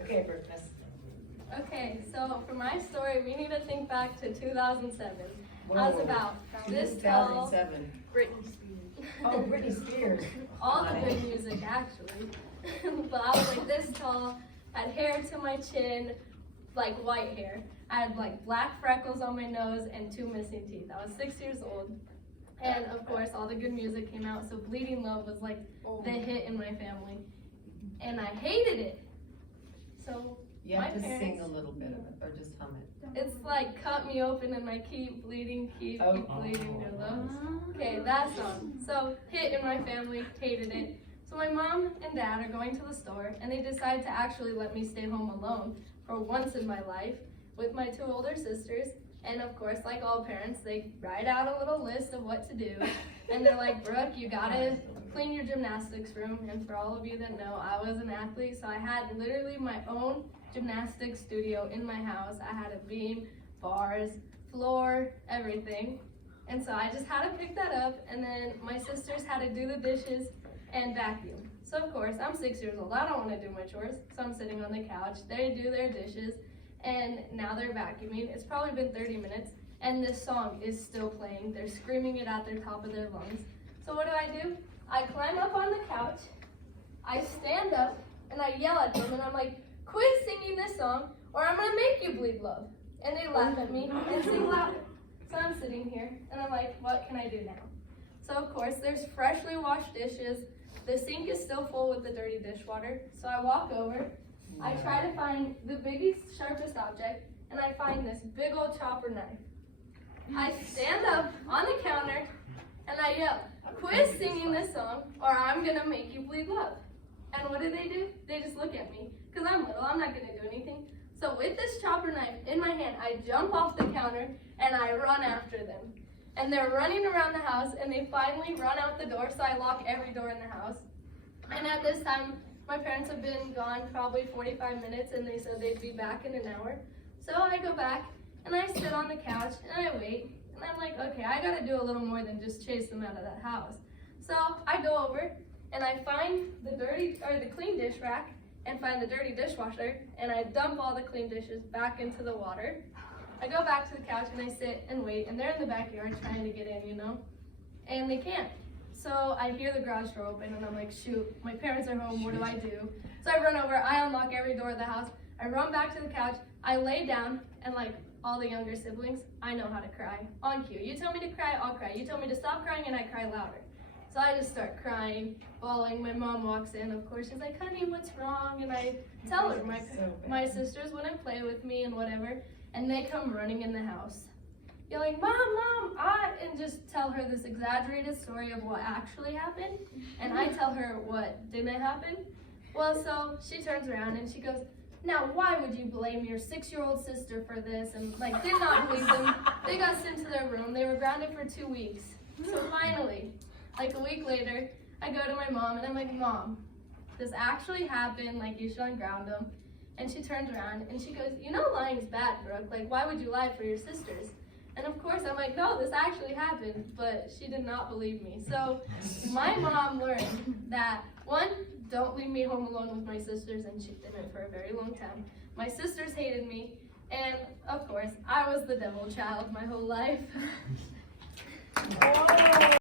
Okay, Brooklyn. Okay, so for my story, we need to think back to 2007. I was about this tall. 2007. Britney Spears. Oh, Britney Spears. All the good music, actually. But I was like this tall, had hair to my chin, like white hair. I had like black freckles on my nose and 2 missing teeth. I was 6 years old. And of course, all the good music came out, so Bleeding Love was like the hit in my family. And I hated it. So You my have to parents, sing a little bit of it, or just hum it. it's like cut me open and I keep bleeding, keep Oh. bleeding your love. Okay, that song. So hit in my family, hated it. So my mom and dad are going to the store and they decide to actually let me stay home alone for once in my life with my 2 older sisters. And of course, like all parents, they write out a little list of what to do. And they're like, Brooke, you gotta clean your gymnastics room. And for all of you that know, I was an athlete, so I had literally my own gymnastics studio in my house. I had a beam, bars, floor, everything. And so I just had to pick that up, and then my sisters had to do the dishes and vacuum. So of course, I'm 6 years old, I don't want to do my chores, so I'm sitting on the couch. They do their dishes, and now they're vacuuming. It's probably been 30 minutes, and this song is still playing. They're screaming it at the top of their lungs. So what do? I climb up on the couch, I stand up, and I yell at them, and I'm like, quit singing this song, or I'm gonna make you bleed love. And they laugh at me and sing louder. So I'm sitting here, and I'm like, what can I do now? So of course, there's freshly washed dishes. The sink is still full with the dirty dishwater. So I walk over, I try to find the biggest, sharpest object, and I find this big old chopper knife. I stand up on the counter, and I yell, quit singing this song, or I'm gonna make you bleed love. And what do? They just look at me, because I'm little, I'm not gonna do anything. So with this chopper knife in my hand, I jump off the counter, and I run after them. And they're running around the house, and they finally run out the door, so I lock every door in the house. And at this time, my parents have been gone probably 45 minutes, and they said they'd be back in an hour. So I go back, and I sit on the couch, and I wait. And I'm like, okay, I gotta do a little more than just chase them out of that house. So I go over, and I find the clean dish rack, and find the dirty dishwasher, and I dump all the clean dishes back into the water. I go back to the couch, and I sit and wait, and they're in the backyard trying to get in, and they can't. So I hear the garage door open, and I'm like, shoot, my parents are home, what do I do? So I run over, I unlock every door of the house, I run back to the couch, I lay down, and like all the younger siblings, I know how to cry, on cue. You tell me to cry, I'll cry. You tell me to stop crying, and I cry louder. So I just start crying, bawling. My mom walks in, of course, she's like, honey, what's wrong? And I tell her, my sisters wouldn't play with me and whatever, and they come running in the house. Yelling, Mom, and just tell her this exaggerated story of what actually happened, and I tell her what didn't happen. Well, so she turns around and she goes, now why would you blame your 6-year-old sister for this? And like, did not believe them. They got sent to their room. They were grounded for 2 weeks. So finally, like a week later, I go to my mom and I'm like, Mom, this actually happened, like you should unground them. And she turns around and she goes, lying's bad, Brooke. Like, why would you lie for your sisters? And of course, I'm like, no, this actually happened, but she did not believe me. So my mom learned that, 1, don't leave me home alone with my sisters, and she didn't for a very long time. My sisters hated me, and of course, I was the devil child my whole life.